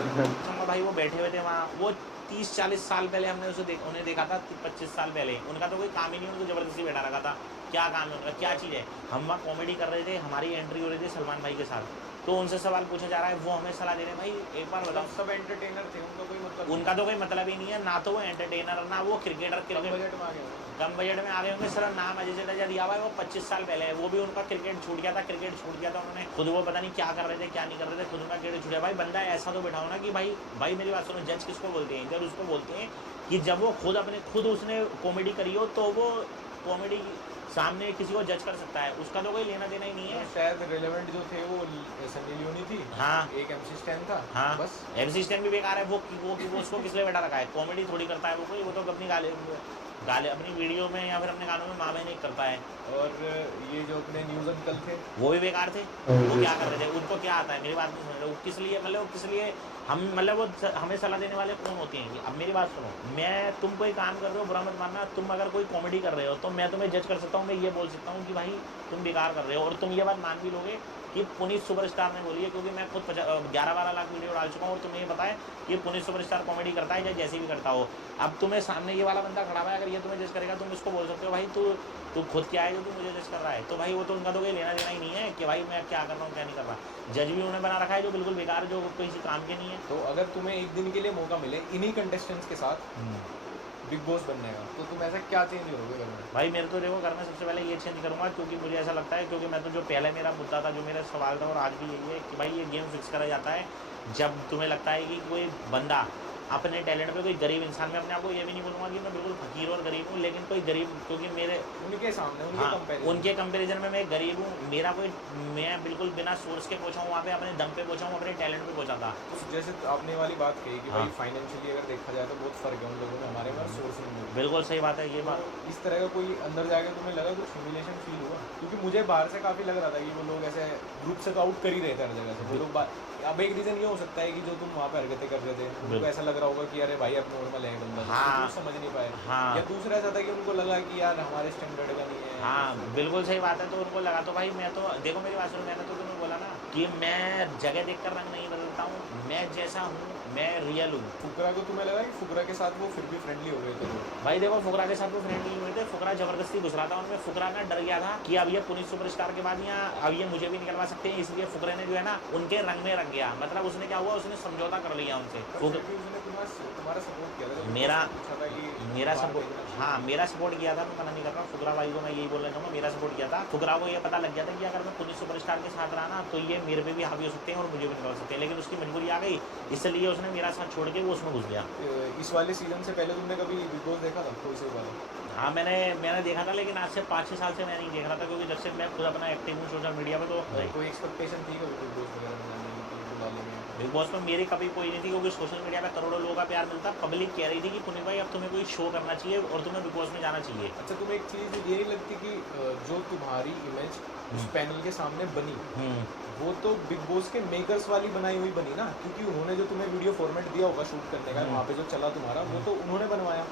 भाई वो बैठे हुए थे वहाँ, वो 30-40 साल पहले हमने उन्हें देखा था, 25 साल पहले। उनका तो कोई काम ही नहीं, उनको जबरदस्ती बैठा रखा था। क्या काम है उनका, क्या चीज़ है। हम वहाँ कॉमेडी कर रहे थे, हमारी एंट्री हो रही थी सलमान भाई के साथ, तो उनसे सवाल पूछा जा रहा है, वो हमें सलाह दे रहे हैं। भाई एक बार बताओ, सब एंटरटेनर थे, उनका कोई मतलब उनका तो कोई मतलब ही नहीं है, ना तो वो एंटरटेनर, ना वो क्रिकेटर। बजट में आ गया, कम बजट में आ गए होंगे। सर नाम अजय जडेजा दिया हुआ है, वो 25 साल पहले है, वो भी उनका क्रिकेट छूट गया था, उन्होंने खुद, वो पता नहीं क्या कर रहे थे, क्या नहीं कर रहे थे, खुद उनका क्रिकेट छूट गया। भाई बंदा ऐसा तो बैठाओ ना कि भाई मेरी बात सुनो, जज किसको बोलते हैं, जज उसको बोलते हैं कि जब वो खुद उसने कॉमेडी करी हो, तो वो कॉमेडी सामने किसी को जज कर सकता है, उसका तो कोई लेना देना ही नहीं है। शायद रिलेवेंट जो थे वो सनी लियोनी थी, हाँ, एक MC स्टैन था, हाँ बस। MC स्टैन भी बेकार है, वो उसको किस लिए बैठा रखा है, कॉमेडी थोड़ी करता है वो कोई, वो तो अपनी गाले अपनी वीडियो में या फिर अपने गानों में माँ बहन नहीं करता है। और ये जो अपने न्यूज़ अंकल थे, वो भी बेकार थे, वो क्या कर रहे थे, उनको क्या आता है, मेरी बात नहीं सुन रहे, वो किस लिए हम, मतलब वो हमें सलाह देने वाले कौन होते हैं। अब मेरी बात सुनो, तुम कोई काम कर रहे हो, बुरा मत मानना, तुम अगर कोई कॉमेडी कर रहे हो तो मैं तुम्हें जज कर सकता हूँ, मैं ये बोल सकता हूँ कि भाई तुम बेकार कर रहे हो, और तुम ये बात मान भी लोगे कि पुनीत सुपरस्टार ने बोली है, क्योंकि मैं खुद 11-12 लाख वीडियो डाल चुका हूँ, और तुम्हें ये पता है कि पुनीत सुपरस्टार कॉमेडी करता है, चाहे जैसी भी करता हो। अब तुम्हें सामने ये वाला बंदा खड़ा हुआ है, अगर ये तुम्हें जज करेगा, तुम इसको बोल सकते हो भाई तू खुद क्या है जो तू मुझे जज कर रहा है, तो भाई वो तो उनका तो कोई लेना देना ही नहीं है कि भाई मैं क्या कर रहा हूँ क्या नहीं कर रहा। जज भी उन्होंने बना रखा है जो बिल्कुल बेकार, जो किसी काम के नहीं है। तो अगर तुम्हें एक दिन के लिए मौका मिले इन्हीं कंटेस्टेंट्स के साथ बिग बॉस बनने का, तो तुम ऐसा क्या चेंज करोगे घर में? भाई मेरे तो देखो घर में सबसे पहले ये चेंज करूँगा, क्योंकि मुझे ऐसा लगता है, क्योंकि मैं तो जो पहले मेरा मुद्दा था, जो मेरा सवाल था, और आज भी यही है कि भाई ये गेम फिक्स करा जाता है जब तुम्हें लगता है कि कोई बंदा अपने टैलेंट पे, कोई गरीब इंसान, में अपने आप को ये भी नहीं बोलूँगा कि मैं बिल्कुल फकीर और गरीब हूँ, लेकिन कोई गरीब, क्योंकि मेरे उनके सामने उनके कंपैरिजन में मैं गरीब हूँ, मैं बिल्कुल बिना सोर्स के पहुँचा हूँ वहाँ पे, अपने दम पे पहुँचा हूँ, अपने टैलेंट पे पहुँचा था। तो जैसे आपने वाली बात कही कि भाई फाइनेंशियली अगर देखा जाए तो बहुत फर्क है उन लोगों में, हमारे में सोर्स नहीं है। बिल्कुल सही बात है ये बात। इस तरह का कोई अंदर जाके तुम्हें लगा कुछ ह्यूमिलेशन फील हुआ? क्योंकि मुझे बाहर से काफ़ी लग रहा था कि वो लोग ऐसे ग्रुप से तो आउट कर ही रहे थे हर जगह से वो लोग। अब एक रीज़न ये हो सकता है कि जो तुम वहाँ पे हरकतें कर रहे थे उनको ऐसा लग रहा होगा कि अरे भाई अब नॉर्मल है बंदा, हाँ, समझ नहीं पाए, हाँ, या दूसरा ऐसा था कि उनको लगा कि यार हमारे स्टैंडर्ड का नहीं है। हाँ बिल्कुल सही बात है, तो उनको लगा। तो भाई मैं तो देखो मेरी बात सुनो, मैंने तो तुम्हें बोला ना कि मैं जगह देखकर रंग नहीं बदलता हूँ, मैं जैसा हूँ मैं रियल हूँ। फुकरा को तुम्हें लगा कि फुकरा के साथ वो फिर भी फ्रेंडली हो गए थे? भाई देखो फुकरा के साथ वो फ्रेंडली हुए थे, फुकरा जबरदस्ती घुस रहा था उनमें, फुकरा ना डर गया था कि अब ये पुनीत सुपरस्टार के बाद यहाँ अब ये मुझे भी निकलवा सकते हैं, इसलिए फुकरे ने जो है ना उनके रंग में रंग गया। मतलब उसने क्या हुआ, उसने समझौता कर लिया उनसे। तुम्हारा सपोर्ट किया था? मेरा सपोर्ट, हाँ मेरा सपोर्ट किया था, मैं मना नहीं कर रहा हूँ। फुकरा भाई को मैं यही बोलना चाहूँगा, मेरा सपोर्ट किया था। फुकरा को ये पता लग गया था कि अगर मैं पुनीत सुपरस्टार के साथ रहा ना तो ये मेरे पे भी हावी हो सकते हैं और मुझे भी निकल सकते हैं, लेकिन उसकी मजबूरी आ गई, इसलिए उसने मेरा साथ छोड़ के वो उसमें घुस गया। इस वाले सीजन से पहले तुमने कभी बिग बॉस देखा था कोई से वाला? हाँ मैंने देखा था, लेकिन आज से 5-6 साल से मैं नहीं देख रहा था, क्योंकि जब से मैं खुद अपना एक्टिव हूँ सोशल मीडिया पे। तो कोई एक्सपेक्टेशन थी कभी बिग बॉस वगैरह में जाने की, बुलाने में? बिग बॉस में मेरी कभी कोई नहीं थी, क्योंकि सोशल मीडिया पे करोड़ों लोगों का प्यार मिलता। पब्लिक कह रही थी कि पुनीत भाई अब तुम्हें कोई शो करना चाहिए और तुम्हें बिग बॉस में जाना चाहिए। अच्छा, तुम्हें एक चीज़ ये नहीं लगती कि जो तुम्हारी इमेज उस पैनल के सामने बनी वो तो बिग बॉस के मेकर्स वाली बनाई हुई बनी ना? क्योंकि उन्होंने जो तुम्हें वीडियो फॉर्मेट दिया होगा शूट करने का, वहाँ पे जो चला तुम्हारा, वो तो उन्होंने बनवाया।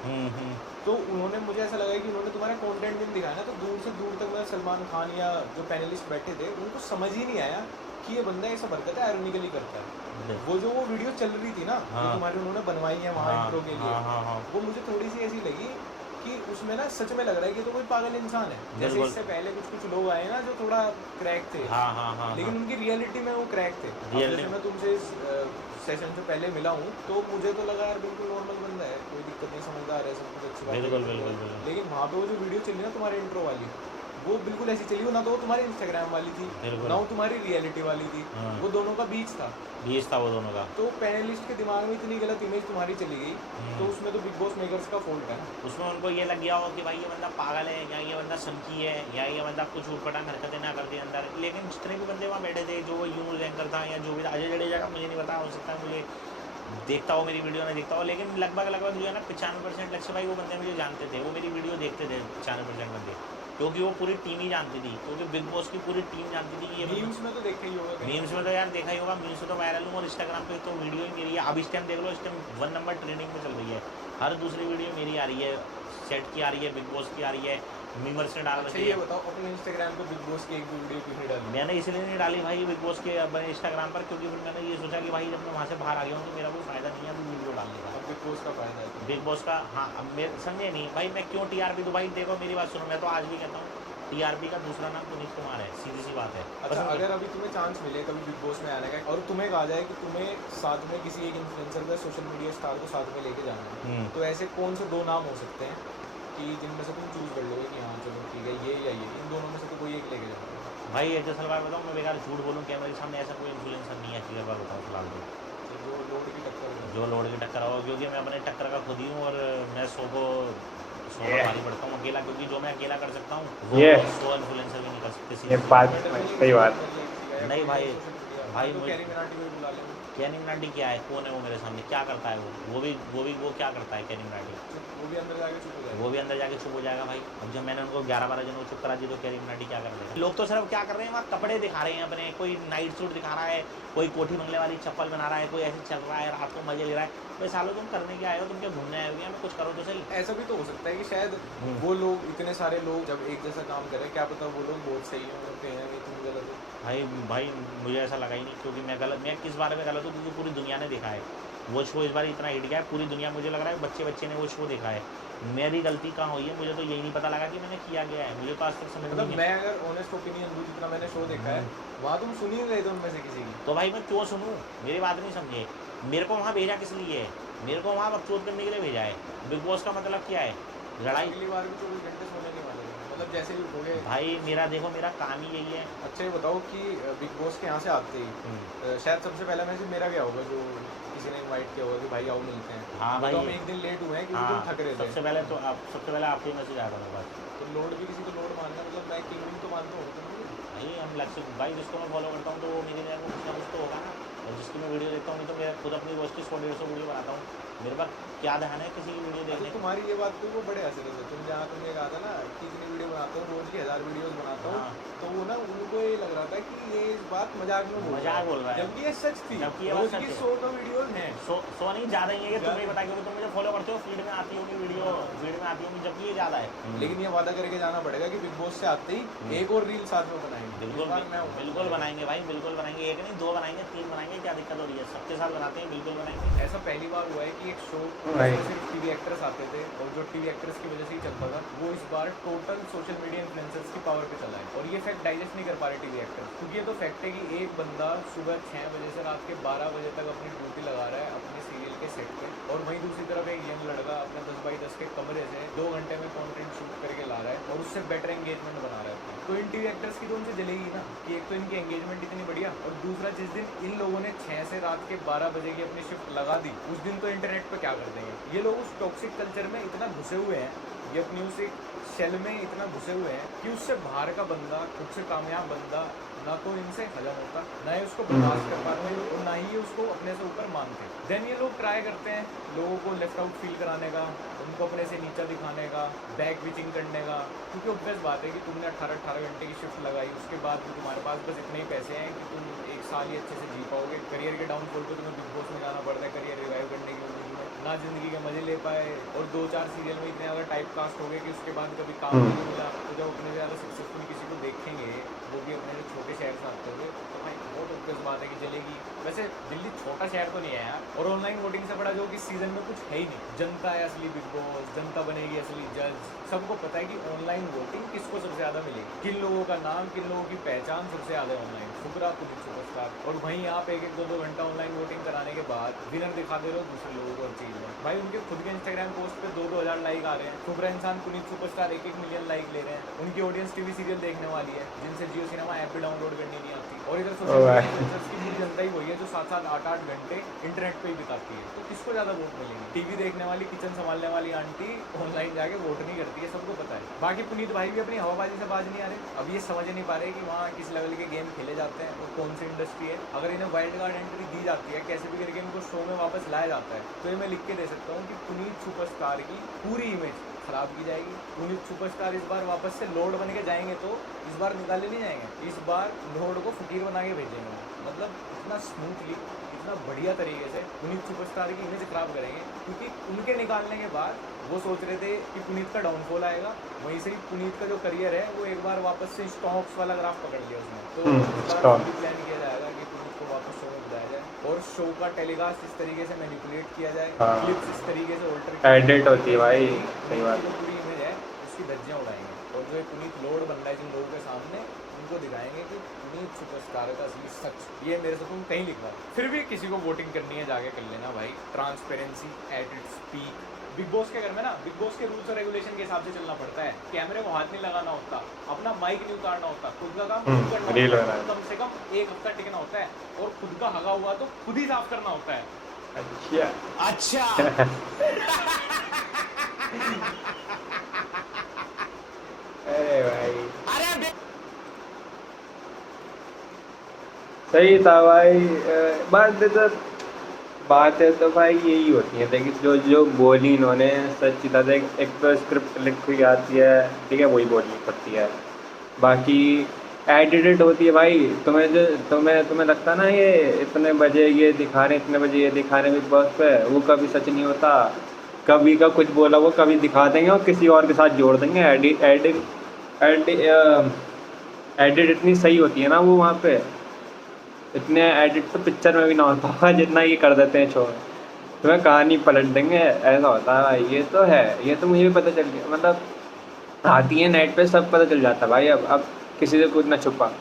तो उन्होंने, मुझे ऐसा लगा कि उन्होंने तुम्हारा कंटेंट भी दिखाया ना, तो दूर से दूर तक मैं सलमान खान या जो पैनलिस्ट बैठे थे उनको समझ ही नहीं आया कि ये बंदा ऐसा हरकत है आयरनिकली करता है। वो वीडियो चल रही थी ना, जो तुम्हारी उन्होंने बनवाई है वहाँ इंट्रो के लिए, वो मुझे थोड़ी सी ऐसी लगी कि उसमें ना सच में लग रहा है कि तो कोई पागल इंसान है। जैसे इससे पहले कुछ लोग आए ना जो थोड़ा क्रैक थे, लेकिन उनकी रियलिटी में वो क्रैक थे। जैसे मैं तुमसे इस सेशन से पहले मिला हूँ तो मुझे तो लगा यार बिल्कुल नॉर्मल बंदा है, कोई दिक्कत नहीं, समझदार है, सब कुछ अच्छी बात है। लेकिन वहाँ पे वो जो वीडियो चली ना तुम्हारे इंट्रो वाली, वो बिल्कुल ऐसी चली, ना तो वो तुम्हारी इंस्टाग्राम वाली थी, ना वो तुम्हारी रियलिटी वाली थी, वो दोनों का बीच था वो दोनों का। तो पैनलिस्ट के दिमाग में इतनी गलत इमेज तुम्हारी चली गई, तो उसमें तो बिग बॉस मेकर्स का फॉल्ट है। उसमें उनको ये लग गया हो कि भाई ये बंदा पागल है, या ये बंदा संकी है, या ये बंदा कुछ उटपटांग हरकतें ना करती अंदर। लेकिन जितने भी बंदे वहाँ बैठे थे, जो वो यूज एंकर था या जो भी अजय जडेजा का मुझे नहीं पता, हो सकता है मुझे देखता हो मेरी वीडियो नहीं देखता हो, लेकिन लगभग जो है ना 95% लक्ष्य भाई वो बंदे मुझे जानते थे, वो मेरी वीडियो देखते थे 95% बंदे, क्योंकि वो पूरी टीम ही जानती थी, क्योंकि बिग बॉस की पूरी टीम जानती थी कि ये मीम्स में तो देखा ही होगा, मीम्स में तो यार देखा ही होगा, मीम्स में तो वायरल हूँ, और इंस्टाग्राम पे तो वीडियो ही मेरी है। अब इस टाइम देख लो, इस टाइम 1 नंबर ट्रेंडिंग में चल रही है, हर दूसरी वीडियो मेरी आ रही है, सेट की आ रही है, बिग बॉस की आ रही है, मीमर्स ने डाल रही है। ये बताओ अपने इंस्टाग्राम पे बिग बॉस की एक भी वीडियो क्यों नहीं डाली? मैंने इसलिए नहीं डाली भाई बिग बॉस के अपने इंस्टाग्राम पर, क्योंकि फिर मैंने ये सोचा कि भाई जब मैं वहाँ से बाहर आ गया हूँ तो मेरा कोई फ़ायदा नहीं है अभी वीडियो डालने का। बिग बॉस का फायदा है, बिग बॉस का, हाँ अब मेरे समझे नहीं भाई, मैं क्यों टीआरपी दूँ भाई? देखो मेरी बात सुनो, मैं तो आज भी कहता हूँ टीआरपी का दूसरा नाम पुनीत कुमार है, सीधी सी बात है। अच्छा, अगर अभी तुम्हें चांस मिले कभी बिग बॉस में आने का, और तुम्हें कहा जाए कि तुम्हें साथ में किसी एक इन्फ्लुएंसर या सोशल मीडिया स्टार को साथ में लेके जाना है, तो ऐसे कौन से 2 नाम हो सकते हैं कि जिनमें से तुम चूज कर लोगे कि हाँ चलो ठीक है ये या ये, इन दोनों में से तो कोई एक लेके जाओगे? भाई एक असल बात बताऊँ, मैं बेकार झूठ बोलूँ कैमरे के सामने, ऐसा कोई इन्फ्लुएंसर नहीं है, क्लियर बात बताऊँ फिलहाल तो जो लोड की टक्कर हो, जो लोड की टक्कर होगा, क्योंकि मैं अपने टक्कर का खुद ही हूँ, और मैं 100 भारी पड़ता हूँ अकेला, क्योंकि जो मैं अकेला कर सकता हूँ वो 100 इन्फ्लुएंसर भी नहीं कर सकते। ये बात सही बात नहीं भाई, भाई तो मुझे कैरी मिनाटी को बुला लेंगे। कैनी मिनाटी क्या है, कौन है वो मेरे सामने, क्या करता है वो क्या करता है कैनी मिनाटी? वो भी अंदर जाके चुप हो जाएगा, वो भी अंदर जाके चुप हो जाएगा भाई। अब जब मैंने उनको 11-12 जनों को चुप करा दी तो कैरी मिनाटी क्या कर देगा? लोग तो सिर्फ क्या कर रहे हैं, वहाँ कपड़े दिखा रहे हैं अपने, कोई नाइट सूट दिखा रहा है, कोई कोठी बंगले वाली चप्पल बना रहा है, कोई ऐसे चल रहा है, रात को मजे ले रहा है। तो सालों तुम करने के आए हो, तुम क्या घूमने आए हो, क्या मैं कुछ करो तो सही। ऐसा भी तो हो सकता है कि शायद वो लोग, इतने सारे लोग जब एक जैसा काम करें, क्या पता वो लोग बहुत सही हो, कहीं ना कहीं तुम गलत हो। भाई मुझे ऐसा लगा ही नहीं, क्योंकि मैं किस बारे में गलत हूँ, क्योंकि पूरी दुनिया ने देखा है वो शो, इस बार इतना हिट गया है पूरी दुनिया, मुझे लग रहा है बच्चे ने वो शो देखा है। मेरी गलती कहाँ हुई है, मुझे तो यही नहीं पता लगा कि मैंने किया गया है, मुझे तो आज तक समझ मतलब नहीं मैं अगर ऑनेस्ट ओपिनियन दूँ, जितना मैंने शो देखा है वहाँ तुम सुनी ही गए थे उनमें से किसी की, तो भाई मैं क्यों सुनूँ? मेरी बात नहीं समझे, मेरे को वहाँ भेजा किस लिए है? मेरे को वहाँ बकचोद करने के लिए भेजा है। बिग बॉस का मतलब क्या है? लड़ाई। अगली बार भी 24 घंटे सोने नहीं वाले, मतलब जैसे भी उठोगे। भाई मेरा काम ही यही है। अच्छा ये बताओ कि बिग बॉस के यहाँ से आते ही शायद सबसे पहला मैसेज मेरा क्या होगा, जो किसी ने इनवाइट किया होगा कि भाई आओ मिलते हैं। हाँ भाई, तो हम एक दिन लेट हुए हैं क्योंकि तुम थक रहे थे। सबसे पहले आपके मैसेज आया था मेरे पास। तो लोड भी किसी को लोड मानना, मतलब मैं किंग तो मानता हूँ भाई, हम लक्ष्य भाई जिसको मैं फॉलो करता हूँ तो वो मेरे लिए कुछ ना कुछ तो होगा ना, और जिसकी मैं वीडियो देखता हूँ तो मैं खुद अपनी वॉच की 100-150 वीडियो बनाता हूँ, मेरे पास क्या ध्यान है किसी की वीडियो देखने। तुम्हारी ये बात तो वो बड़े हंसे थे तुम, जहाँ तुमने कहा था ना कि इतनी वीडियो बनाता हूँ, रोज की 1000 वीडियोस बनाता हूँ, तो वो ना उनको ये लग रहा था कि ये इस बात मजाक में बोल रहा है, जबकि ये सच थी, रोज की 100 तो वीडियोस हैं। 100 नहीं, ज़्यादा ही है कि तुम्हें पता, क्योंकि तुम मुझे फॉलो करते हो, फीड में आती होगी वीडियो, फीड में आती होगी, जबकि ये ज़्यादा है। लेकिन ये वादा करके जाना पड़ेगा कि बिग बॉस से आते ही एक और रील साथ में बनाएंगे। बिल्कुल बनाएंगे भाई, बिल्कुल बनाएंगे, एक नहीं 2 बनाएंगे, 3 बनाएंगे, क्या दिक्कत हो रही है? सबके साथ बनाते हैं, बिल्कुल बनाएंगे। ऐसा पहली बार हुआ है कि एक शो सिर्फ टीवी एक्टर्स आते थे, और जो टीवी एक्टर्स की वजह से ही चलता था, वो इस बार टोटल सोशल मीडिया इन्फ्लुएंसर्स की पावर पे चला है, और ये फैक्ट डाइजेस्ट नहीं कर पा रहे टीवी एक्टर्स, क्योंकि ये तो फैक्ट है कि एक बंदा सुबह 6 बजे से रात के 12 बजे तक अपनी ड्यूटी लगा रहा है अपने सीरियल के सेट पे, और वहीं दूसरी तरफ एक यंग लड़का अपने 10x10 के कमरे से 2 घंटे में कंटेंट शूट करके ला रहा है, और उससे बेटर एंगेजमेंट बना रहा है। तो इन टीवी एक्टर्स की तो उनसे जलेगी ना कि एक तो इनकी एंगेजमेंट इतनी बढ़िया, और दूसरा जिस दिन इन लोगों ने 6 से रात के 12 बजे की अपनी शिफ्ट लगा दी, उस दिन तो इंटरनेट पे क्या कर देंगे ये लोग। उस टॉक्सिक कल्चर में इतना घुसे हुए हैं, ये अपनी उस एक शेल में इतना घुसे हुए हैं कि उससे बाहर का बंदा, खुद से कामयाब बंदा, ना तो इनसे हजम होता, ना ही उसको बर्दाश्त कर पाते, और ना ही ये उसको अपने से ऊपर मानते। देन ये लोग ट्राई करते हैं लोगों को लेफ्ट आउट फील कराने का, उनको अपने से नीचा दिखाने का, बैक विचिंग करने का, क्योंकि ऑब्वियस बात है कि तुमने 18 घंटे की शिफ्ट लगाई, उसके बाद भी तुम्हारे पास बस इतने ही पैसे हैं कि तुम 1 साल ही अच्छे से जी पाओगे। करियर के डाउनफॉल पर तुम्हें बिग बॉस में जाना पड़ता है करियर रिवाइव करने की वजह में, ना जिंदगी के मजे ले पाए, और 2-4 सीरियल में इतने ज़्यादा टाइप कास्ट हो गए कि उसके बाद कभी काम नहीं मिला। तो जब अपने ज़्यादा सक्सेसफुल किसी को देखेंगे, वो भी अपने छोटे शहर से आते हुए, तो भाई बहुत ऑब्वियस बात है कि जलेगी। वैसे दिल्ली छोटा शहर तो नहीं है यार, और ऑनलाइन वोटिंग से बड़ा जो कि सीजन में कुछ है ही नहीं। जनता है असली बिग बॉस, जनता बनेगी असली जज। सबको पता है कि ऑनलाइन वोटिंग किसको सबसे ज़्यादा मिलेगी, किन लोगों का नाम, किन लोगों की पहचान सबसे ज़्यादा ऑनलाइन, फुकरा पुलिस सुपरस्टार। और वहीं आप 1-2 घंटा ऑनलाइन वोटिंग कराने के बाद विनर दिखा दे रहे हो दूसरे लोगों को, और चीज़ है भाई। उनके खुद के इंस्टाग्राम पोस्ट पे 2-2 हज़ार लाइक आ रहे हैं। फुकरा इंसान पुनीत सुपरस्टार 1-1 मिलियन लाइक ले रहे हैं। उनकी ऑडियंस टीवी सीरियल देखने वाली है जिनसे जियो सिनेमा ऐप भी डाउनलोड करनी नहीं आती। और इधर सोशल मीडिया की पूरी जनता ही वही है जो 7-7 8-8 घंटे इंटरनेट पे ही बिताती है। तो किसको ज़्यादा वोट मिलेंगे? टीवी देखने वाली, किचन संभालने वाली आंटी ऑनलाइन जाके वोट नहीं करती है, सबको पता है। बाकी पुनीत भाई भी अपनी हवाबाजी से बाज नहीं आ रहे। अब ये समझ नहीं पा रहे कि वहाँ किस लेवल के गेम खेले जाते हैं और कौन सी इंडस्ट्री है। अगर इन्हें वाइल्ड कार्ड एंट्री दी जाती है, कैसे भी करके इनको शो में वापस लाया जाता है, तो ये मैं लिख के दे सकता हूँ कि पुनीत सुपरस्टार की पूरी इमेज खराब की जाएगी। पुनीत सुपरस्टार इस बार वापस से लॉर्ड बन के जाएंगे तो इस बार निकाले नहीं जाएंगे, इस बार लॉर्ड को फकीर बना के भेजेंगे। मतलब इतना स्मूथली, इतना बढ़िया तरीके से पुनीत सुपरस्टार की इमेज खराब करेंगे, क्योंकि उनके निकालने के बाद वो सोच रहे थे कि पुनीत का डाउनफॉल आएगा। वहीं से ही पुनीत का जो करियर है वो एक बार वापस से स्टॉक्स वाला ग्राफ पकड़ लिया उसने। तो इस बार प्लान किया जाएगा कि पुनीत को वापस शो में बुलाया जाए और शो का टेलीकास्ट इस तरीके से मैनिपुलेट किया जाए, क्लिप्स इस तरीके से ऑल्टर एडिट होती है भाई, सही बात। जो पूरी इमेज है उसकी धज्जियाँ उड़ाएंगे और जो पुनीत लॉर्ड बन रहा है जिन लोगों के सामने, उनको दिखाएंगे कि पुनीत सुपरस्टार का असली सच ये मेरे से तुम कहीं लिखवा। फिर भी किसी को वोटिंग करनी है जाके कर लेना भाई। Transparency at its peak. Big boss के घर में ना, बिग बॉस के रूल्स और रेगुलेशन के हिसाब से चलना पड़ता है। कैमरे को हाथ नहीं लगाना होता, अपना माइक नहीं उतारना होता, खुद का काम खुद करना होता है। कम से कम 1 हफ्ता टिकना होता है और खुद का हगा हुआ तो खुद ही साफ करना होता है। अच्छा अरे भाई अरे सही था भाई। बात है तो भाई यही होती है। देखिए जो जो बोली इन्होंने सच्ची था। एक तो स्क्रिप्ट लिख हुई आती है, ठीक है, वही बोलनी पड़ती है। बाकी एडिटेड होती है भाई। तुम्हें लगता ना ये इतने बजे ये दिखा रहे, इतने बजे ये दिखा रहे बिग बॉस पे, वो कभी सच नहीं होता। कभी का कुछ बोला वो कभी दिखा देंगे और किसी और के साथ जोड़ देंगे। एडिट इतनी सही होती है ना वो वहाँ पे, इतने एडिट तो पिक्चर में भी ना होता जितना ये कर देते हैं शो। तुम्हें कहानी पलट देंगे, ऐसा होता है भाई। ये तो है, ये तो मुझे भी पता चल गया। मतलब आती है नेट पे सब पता चल जाता है भाई। अब किसी से कुछ ना छुपा।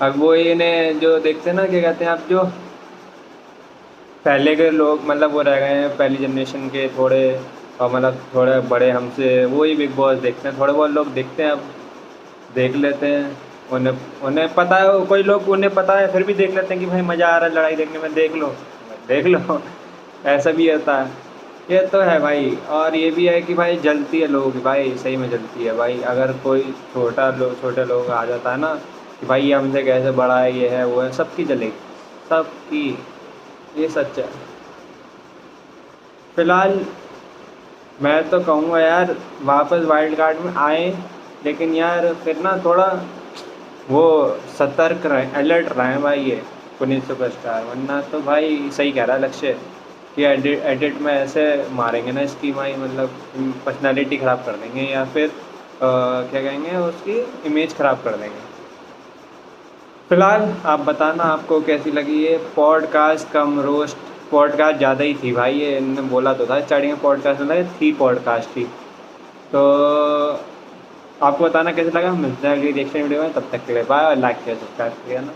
अब वो इन्हें जो देखते हैं ना, क्या कहते हैं, अब जो पहले के लोग मतलब वो रह गए हैं पहली जनरेशन के थोड़े, और मतलब थोड़े बड़े हमसे, वो ही बिग बॉस देखते हैं। थोड़े बहुत लोग देखते हैं, अब देख लेते हैं। उन्हें पता है, कोई लोग उन्हें पता है फिर भी देख लेते हैं कि भाई मज़ा आ रहा है लड़ाई देखने में, देख लो ऐसा भी होता है। ये तो है भाई। और ये भी है कि भाई जलती है लोग भाई, सही में जलती है भाई। अगर कोई छोटे लोग आ जाता है ना कि भाई ये हमसे कैसे बड़ा है, ये है वो है, सबकी जलेगी, सबकी। ये सच है। फिलहाल मैं तो कहूँगा यार वापस वाइल्ड कार्ड में आए, लेकिन यार फिर ना थोड़ा वो सतर्क रहे, अलर्ट रहे भाई ये पुनीत सुपरस्टार। वरना तो भाई सही कह रहा है लक्ष्य कि एडिट में ऐसे मारेंगे ना इसकी भाई, मतलब पर्सनालिटी ख़राब कर देंगे, या फिर क्या कहेंगे, उसकी इमेज ख़राब कर देंगे। फ़िलहाल आप बताना आपको कैसी लगी ये पॉडकास्ट कम रोस्ट। पॉडकास्ट ज़्यादा ही थी भाई, ये इन्होंने बोला तो था स्टार्टिंग में पॉडकास्ट में थी, पॉडकास्ट थी। तो आपको बताना कैसे लगा। मिलते हैं अगली रिएक्शन वीडियो में, तब तक के लिए बाय। और लाइक किया, सब्सक्राइब किया ना।